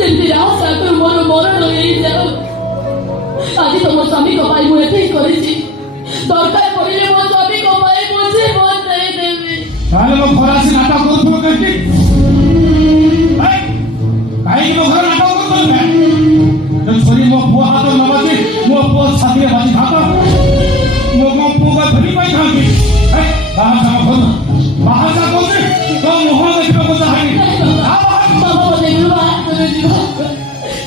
ଯେମିତି ରାସ ଆଗରୁ ମୋର ମରଣ ହେଇଯାଉ। ଆଜି ତ ମୋ ସ୍ୱାମୀଙ୍କ ପାଇଁ ମୁଁ ଏତିକି କରିଛି। ଦରକାର ପଡ଼ିଲେ ମୋ ସ୍ୱାମୀଙ୍କ ପାଇଁ ମୁଁ ଜୀବନ ଦେଇଦେବି। ତାହେଲେ ମୋ ଘର ଆସି ନାଟକ କରୁଥିବ କାହିଁକି? କାହିଁକି ମୋ ଘରେ ନାଟକ କରୁଥିବ? ଛୁରୀ ମୋ ପୁଅ ହାତ ନ ବାଜି ମୋ ପୁଅ ଛାତିରେ ବାଜି ଭାତ ମୋ ପୁଅକୁ ଧରି ପାଇଥାନ୍ତି। ବାହାସା କହୁଛି ତୋ ମୁହଁ ଦେଖିବାକୁ ଚାହେଁନି।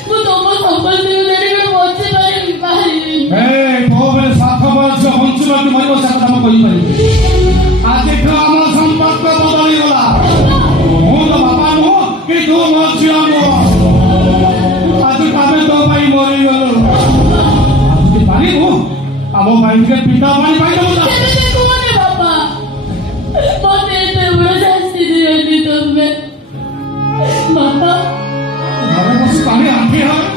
ମୁଁ ତମ ସମ୍ପତ୍ତି ବଞ୍ଚିପାରିବି। ତୋ ବେଳେ 7 ବର୍ଷ ବଞ୍ଚିବାକୁ ମରିବ ସେ କଥା ମୁଁ କହିପାରିବି। ଆଜିଠୁ ଆମ ସମ୍ପର୍କ ବଦଳିଗଲା। ମୁଁ ତ ବାପା ନୁହଁ କି ତୁ ମୋ ଝିଅ ନୁହଁ। ଆଜି ଆମେ ତୋ ପାଇଁ ମରିଗଲୁ। ଆଜି ପାରିବୁ ଆମ ପାଇଁ ଟିକେ ପିତା ପାଣି ପାଇଦେବୁ ନା? ବାପା ମତେ ଏତେ ବଡ଼ ଶାସ୍ତି ଦିଅନ୍ତି ତମେ। ବାପା ଘରେ ବସି ପାଣି ଆଣ୍ଠି ହେବେ।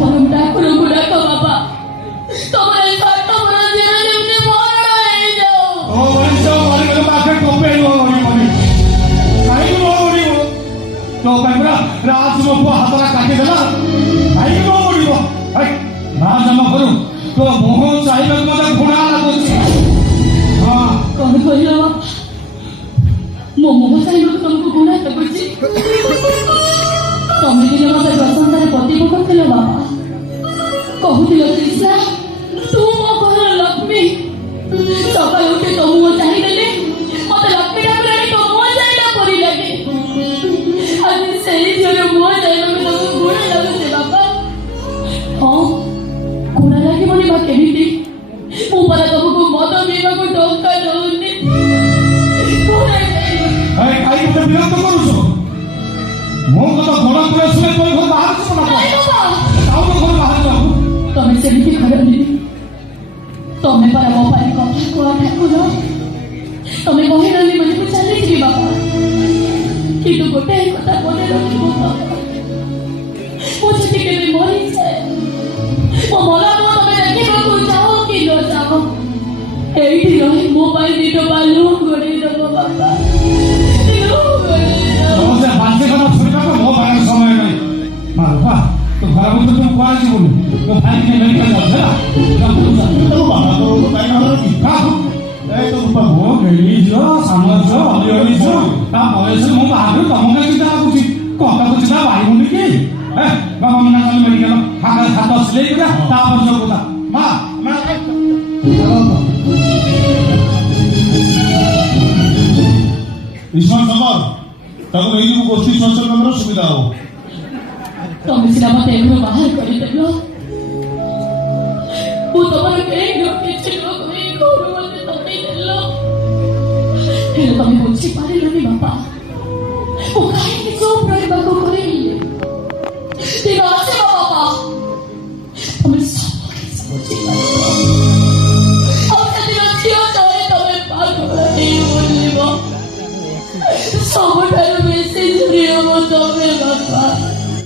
ବରଂ ଠାକୁରଙ୍କୁ ଡାକ ବାପା। ତମର ଏ ସ୍ୱାର୍ଥପର ଜୀବନ ଯେମିତି ମରଣ ହେଇଯାଉ। ଓ ମଣିଷ ମରିଗଲେ ପାଖେ ଟୋପେ ମରିବନି। କାହିଁକି ମରିବ? ତୋ ପାଇଁ ପୁରା ରାଜ ମୋ ପୁଅ ହାତଟା କାଟିଦେଲା। କାହିଁକି ମରିବ? ରାଜ ଆମ ଘରୁ ତୋ ମୁହଁ ଚାହିଁବାକୁ ମତେ ଘୃଣା ଲାଗୁଛି। ହଁ କଣ କହିଲ ବାପା? ମୋ ମୁହଁ ଚାହିଁବାକୁ ତମକୁ ଘୃଣା ଲାଗୁଛି? ତମେ ଦିନ ମତେ ପ୍ରଶଂସାରେ ପ୍ରତିଭ କରିଥିଲ ବାପା। କହୁଥିଲ ତ୍ରିଷା ତୁ ମୋ ଘରର ଲକ୍ଷ୍ମୀ। ସକାଳୁ ଉଠି ତୋ ମୁହଁ ଚାହିଁଦେଲେ ମତେ ଲକ୍ଷ୍ମୀ ଠାକୁରାଣୀ ତୋ ମୁହଁ ଚାହିଁଲା ପରି ଲାଗେ। ଆଜି ସେଇ ଝିଅର ମୁହଁ ଚାହିଁବାକୁ ତମକୁ ଘୃଣା ଲାଗୁଛି ବାପା? ହଁ ଘୃଣା ଲାଗିବନି ବା କେମିତି? ମୁଁ ପରା ତମକୁ ମଦ ପିଇବାକୁ ଟଙ୍କା ଦଉନି। କାହିଁକି ମତେ ବିରକ୍ତ କରୁଛ? ମୋ କଥା ଘୋଡ଼ା ପୁରା ଶୁଣେ ତୋ ଘର ବାହାରୁଛ ନା? ଘର ବାହାରୁଛ? ତମେ ସେମିତି କରନି। ତମେ ପରା ମୋ ପାଇଁ କଥା କୁହା ଠାକୁର। ତମେ କହିଲନି ବୋଲି ମୁଁ ଚାଲିଯିବି ବାପା। କିନ୍ତୁ ଗୋଟାଏ କଥା ମନେ ରଖିବ ବାପା। ମୁଁ ଯଦି କେବେ ମରିଯାଏ ମୋ ମନକୁ ତମେ ଦେଖିବାକୁ ଚାହଁ କି ନ ଚାହଁ ଏଇଠି ରହି ମୋ ପାଇଁ ଦିନ ବା ଲୁହ ଗୋଡ଼େଇ ଦେବ ବାପା। ମୋ ପାଖରେ ସମୟ ନାହିଁ। ମା ବାପା ତୁ ଘର ଭିତରେ ତୁ କୁଆଡ଼େ ଯିବୁନି। ତୋ ଭାଇକି ମେଡ଼ିକାଲ ଯାଉଛି ହେଲା। ମୋ ଗେଳି ଝିଅ ସାନ ଝିଅ ଅଲିଅଳି ଝିଅ ତା ବୟସରେ ମୁଁ ବାହାଘର ତମକୁ ଚିନ୍ତା ଲାଗୁଛି। କଥାକୁ ଚିନ୍ତା ପାଇବୁନି କି? ବାବା ମନା କଲେ ମେଡ଼ିକାଲ ହାତ ସିଲେଇ କରିବା ତାପରେ ସବୁ କଥା। ମା ଈଶ୍ୱର ନଗର ତାକୁ ନେଇଯିବୁ ଗୋଷ୍ଠୀ ସ୍ୱାସ୍ଥ୍ୟ କେନ୍ଦ୍ର ସୁବିଧା ହବ। ତମେ ସିନା ମତେ ଏଘରୁ ବାହାର କରିଦେଲ। ମୁଁ ତମର କେହି କିଛି ନ କହି ଘରୁ ମତେ ତମେଇ ଦେଲ। ହେଲେ ତମେ ବୁଝିପାରିଲନି ବାପା। ମୁଁ କାହିଁକି ଚୁପ୍